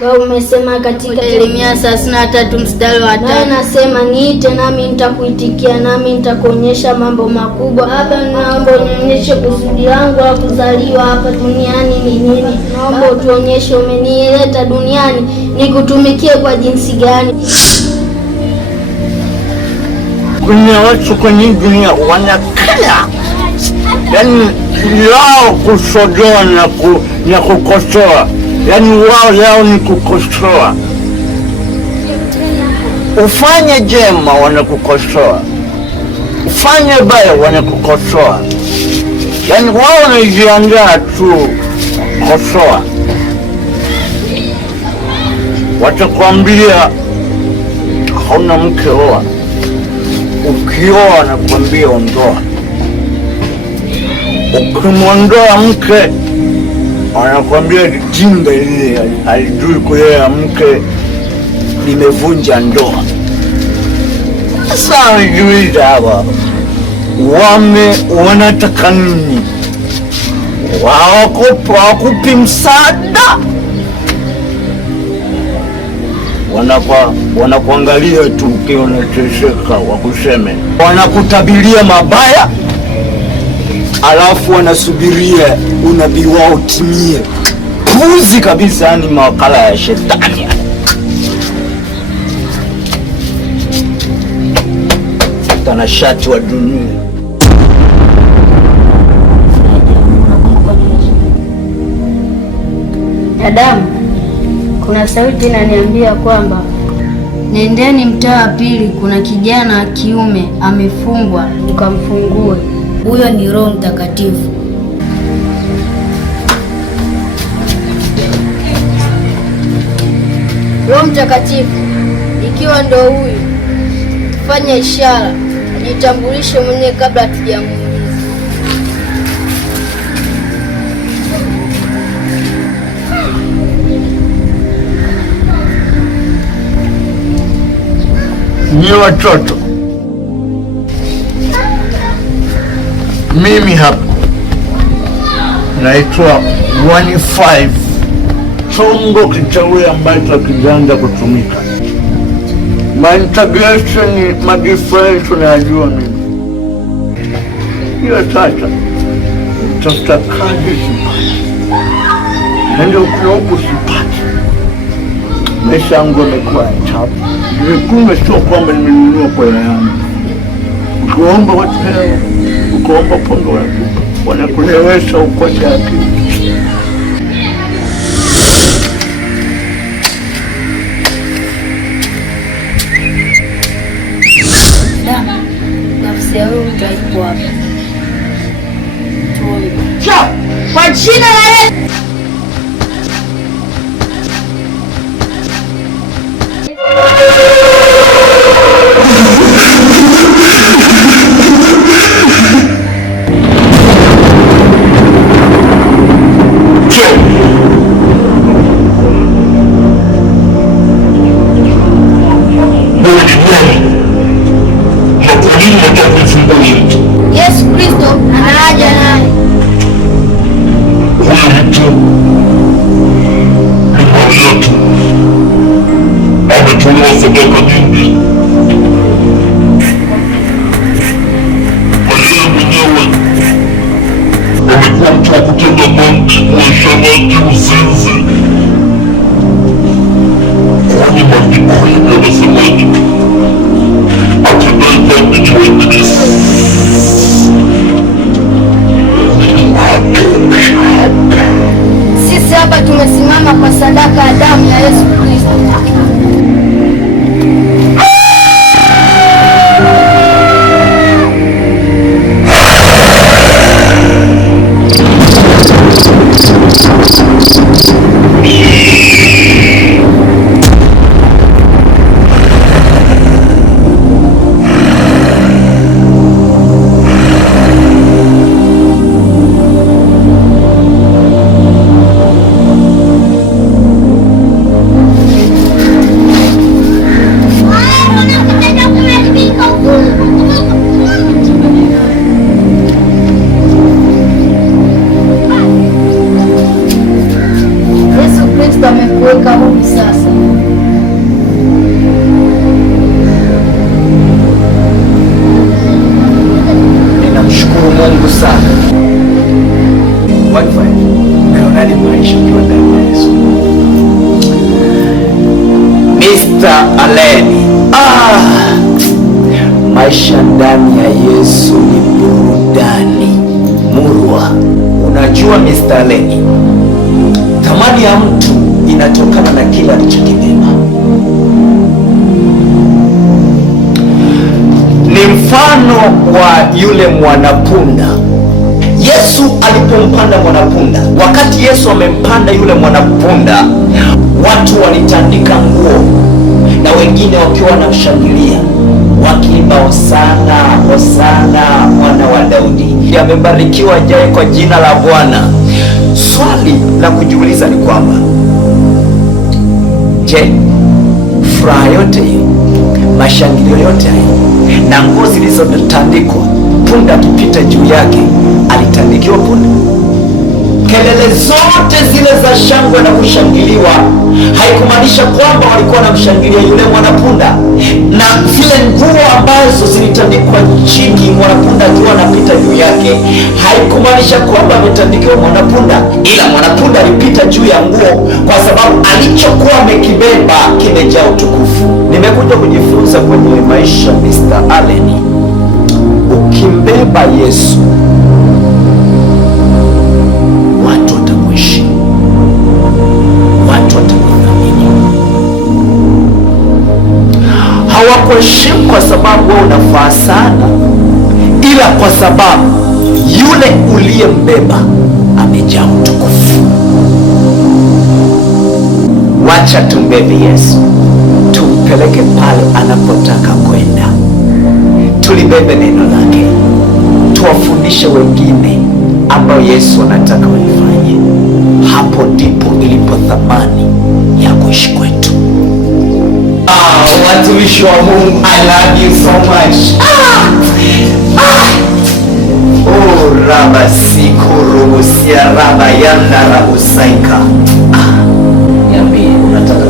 Wewe umesema katika Yeremia 33 mstari wa 5. Nasema niite nami nitakuitikia, nami nitakuonyesha mambo makubwa. Baba, naomba unionyeshe kusudi langu la kuzaliwa hapa duniani ni nini. Naomba utuonyeshe umenileta duniani nikutumikie kwa jinsi gani. Kuna watu kwenye dunia wanakana, yaani lao kusodoa na kukosoa, yaani wao lao ni kukosoa. Ufanye jema wanakukosoa, ufanye baya wanakukosoa, yaani wao wanajiandaa tu kosoa. Watakwambia hauna mke, oa. Ukioa nakwambia ondoa. Ukimwondoa mke anakwambia jinga ile halijui kulea mke, limevunja ndoa. Sasa nijuiza hawa wanataka nini? Wakupi msaada, wanakuangalia tu ukiwa unateseka, wakuseme, wanakutabiria mabaya, alafu wanasubiria unabii wao utimie. Puzi kabisa, ni mawakala ya shetani. Tanashati wa dunia. Adamu, kuna sauti inaniambia kwamba nendeni mtaa wa pili, kuna kijana wa kiume amefungwa, ukamfungue. Huyo ni Roho Mtakatifu. Roho Mtakatifu, ikiwa ndo huyu, fanya ishara, ajitambulishe mwenyewe kabla hatujamuuliza. Ni watoto, mimi hapa naitwa 15 chombo kiteule ambacho kijaanza kutumika. Maintegration, madifference unayajua mimi. Hiyo sasa utafuta kazi sipati, nende huku sipati. Maisha yangu yamekuwa tabu. Kumbe sio kwamba nimenunua kwa hela yangu. Ukiomba watu hela, ukiomba pombe wanakulewesha ukote akili. Nafsi ya huyu mtu haipo hapa. Tuombe. Kwa jina la Yesu. Yesu Kristo anaja naye. Ametolewa sadaka nyingi kwa yeye mwenyewe. Amekuwa mtu wa kutenda dhambi, uasherati, uzinzi. Kwani maandiko yanasemaje? Atendaye dhambi ni wa Ibilisi. Sisi hapa tumesimama kwa sadaka ya damu ya Yesu Kristo. Wi-Fi. Unaonaje maisha ukiwa ndani ya Yesu? Mr. Aleni. Maisha ndani ya Yesu ni burudani murwa. Unajua Mr. Aleni, thamani ya mtu inatokana na kile alichokibeba. Ni mfano wa yule mwanapunda. Yesu alipompanda mwanapunda, wakati Yesu amempanda yule mwanapunda, watu walitandika nguo na wengine wakiwa wanamshangilia wakiimba hosana hosana mwana wa Daudi, amebarikiwa ajaye kwa jina la Bwana. Swali la kujiuliza ni kwamba, je, furaha yote hiyo, mashangilio yote hayo na nguo zilizotandikwa, punda akipita juu yake, alitandikiwa punda? Kelele zote zile za shangwe na kushangiliwa haikumaanisha kwamba walikuwa wanamshangilia yule mwanapunda, na zile nguo ambazo zilitandikwa chini mwanapunda akiwa anapita juu yake haikumaanisha kwamba ametandikiwa mwanapunda, ila mwanapunda alipita juu ya nguo kwa sababu alichokuwa amekibeba kimejaa utukufu. Nimekuja kujifunza kwenye maisha Mr. Allen, ukimbeba Yesu watu watakuheshimu, watu watakuthamini. Hawakuheshimu kwa sababu wewe unafaa sana, ila kwa sababu yule uliyembeba amejaa utukufu. Wacha tumbebe Yesu, tumpeleke pale anapotaka kwenda, tulibebe neno lake, tuwafundishe wengine ambayo Yesu anataka waifanye. Hapo ndipo ilipo thamani ya kuishi kwetu. Watumishi wa Mungu, I love you so much. Raba sikuruhusia raba yanda rabusaika. Niambie unataka